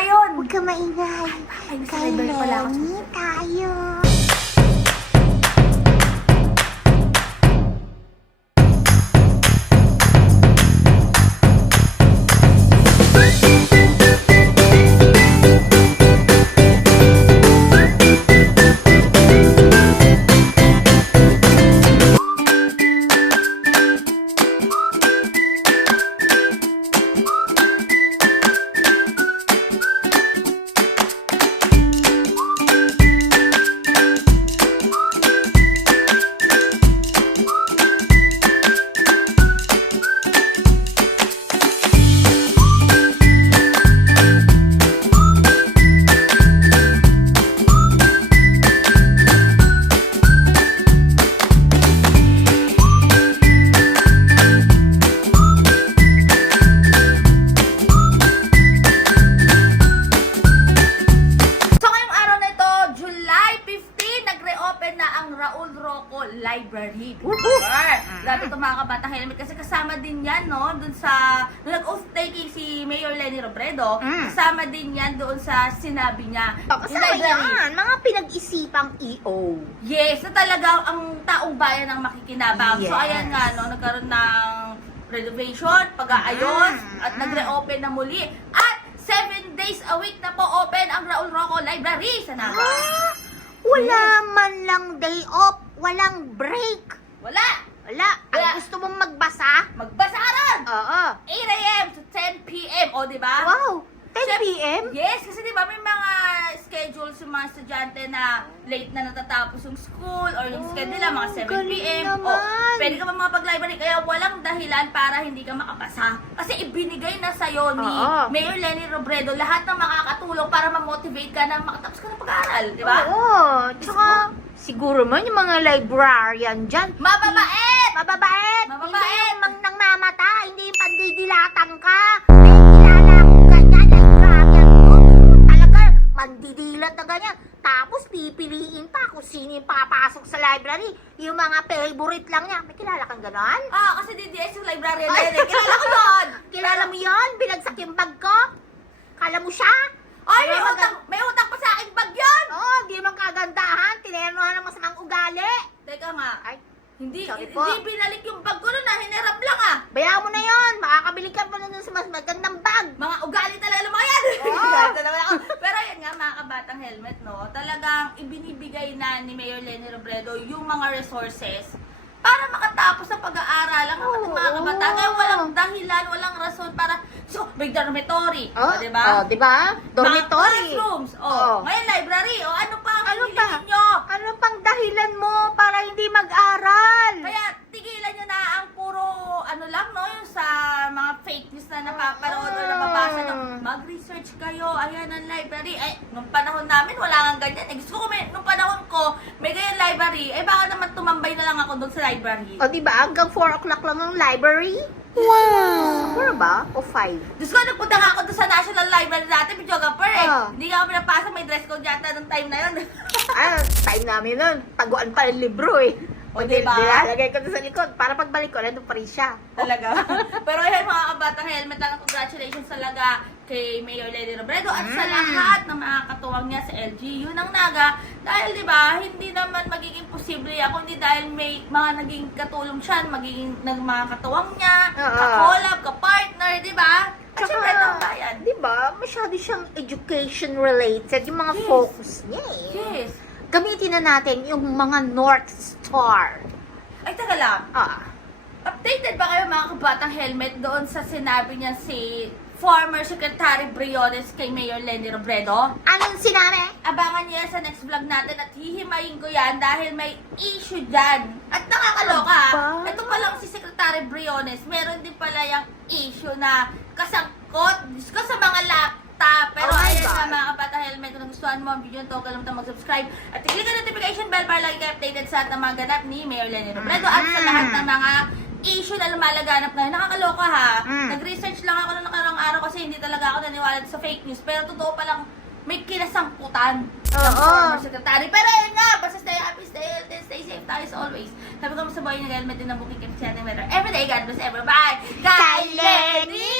ngayon? Huwag ka maingay. Ay, nasa Kay. Lenny tayo. Na ang Raul Rocco Library. Sure. Grabe ito mga kabatang helmet kasi kasama din yan, no? Dun sa, nag-oath taking si Mayor Lenny Robredo, Mm. kasama din yan doon sa sinabi niya. Oh, Yung kasama library. yan. Mga pinag-isipang EO. Yes, na talagang ang taong bayan ang makikinabang. So Yes. ayan nga, no, nagkaroon ng renovation, pag-aayos, Mm. at nagre-open na muli. At seven days a week na po open ang Raul Rocco Library sa Naga. Ah, wala man lang day off. Walang break. Wala! Wala. Ang Wala. gusto mong magbasa? Magbasa ka ron! Oo. 8 a.m. to 10 p.m. O, di ba? Wow. 10 Siyem- p.m.? Yes, kasi di ba may mga schedules yung mga estudyante na late na natatapos yung school or yung Oh, schedule nila mga 7 galing p.m. O, pwede ka pa makapag-library kaya walang dahilan para hindi ka makapasa. Kasi ibinigay na sa'yo ni Oo. Mayor Lenny Robredo lahat ng makakatulong para ma-motivate ka na makatapos ka ng pag-aaral, di ba? Oo. Tsaka, siguro man yung mga librarian dyan. Mababait! Mababait! Mababait! Hindi yung mang nang mamata, hindi yung pandidilatan ka. Yung papasok sa library. Yung mga favorite lang niya. May kilala kang ganon? Ah, kasi DDS yung librarian na yun eh. Kilala ko yun! Kilala mo yon? Binagsak yung bag ko? Kala mo siya? Ay, may Pero utang, may utang pa sa aking bag yun! Oo, oh, di man kagandahan. Tinenuhan ng masamang ugali. Teka nga, Ay, hindi, Sorry hindi po. binalik yung bag ko nun na hinarap lang ah. bayaan mo na yon. Makakabili ka pa nun sa mas magandang bag. Mga ugali talaga ng mga yan. Oo. Ganda naman ako. Pero yun nga, mga kabatang helmet, no? Talagang ibinibigay na ni Mayor Lenny Robredo yung mga resources para makatapos sa pag-aaral ang ating mga kabataan. Kaya walang dahilan, walang rason para, so, may dormitory. Oh, o, di ba? Oh, di ba? Mga Dormitory. classrooms. O, Oo. ngayon. O, ano pa ang Ano ano pa? nyo? Ano pang dahilan mo para hindi mag-aral? Kaya tigilan nyo na ang puro ano lang no yung sa mga fake news na napapanood o nababasa nyo. Ah. Mag-research kayo. Ayan ang library. Ay, nung panahon namin wala kang ganyan. Eh, gusto ko may, nung panahon ko may ganyan library. Eh baka naman tumambay na lang ako doon sa library. O, di ba? Hanggang 4 o'clock lang ang library? Wow! 4 ba? O 5? Diyos ko, nagpunta nga ako doon sa National Library dati, Pichogapur eh. Ah. Hindi nga ako pinapasa, may dress code yata nung time na yun. ah, time namin nun. Taguan pa yung libro eh. O, diba? Nilalagay ko doon sa likod. Para pagbalik ko, nandun pa rin siya. Talaga. Pero ayan mga kabatang helmet lang, congratulations talaga kay Mayor Lenny Robredo at sa Mm. lahat ng mga katuwang niya sa LGU ng Naga. Dahil di ba hindi naman magiging posible yan, kundi dahil may mga naging katulong siya, magiging ng mga katuwang niya, Oo. ka-collab, ka-partner, di ba? At Tsaka, syempre, ang bayan. di ba, masyado siyang education related, yung mga Yes. focus niya eh. Yes. Gamitin na natin yung mga North Star. Ay, taga lang. Ah, Updated ba kayo mga kabatang helmet doon sa sinabi niya si former Secretary Briones kay Mayor Lenny Robredo? anong sinabi? Abangan niya sa next vlog natin at hihimayin ko yan dahil may issue dyan. At nakakaloka, Aba. ito pa lang si Secretary Briones, meron din pala yung issue na kasangkot Diyos ko sa mga laptop. Pero Oh ayan na mga kapata helmet, kung nagustuhan mo ang video nito, kalimutan mag-subscribe at i-click ang notification bell para lagi kayo updated sa lahat ng mga ganap ni Mayor Lenny Robredo at sa Mm. lahat ng mga issue na lumalaganap ngayon. Nakakaloka ha. Mm. Nag-research lang ako noong nakarang araw kasi hindi talaga ako naniwala sa fake news. Pero totoo palang may kinasangkutan ng Oo. former secretary. Pero ayun nga, basta stay happy, stay healthy, stay safe tayo as always. Sabi ko sa boy, nag-helmet din ng booking kasi natin better. Every day, God bless everyone. Bye! Kay Lenny!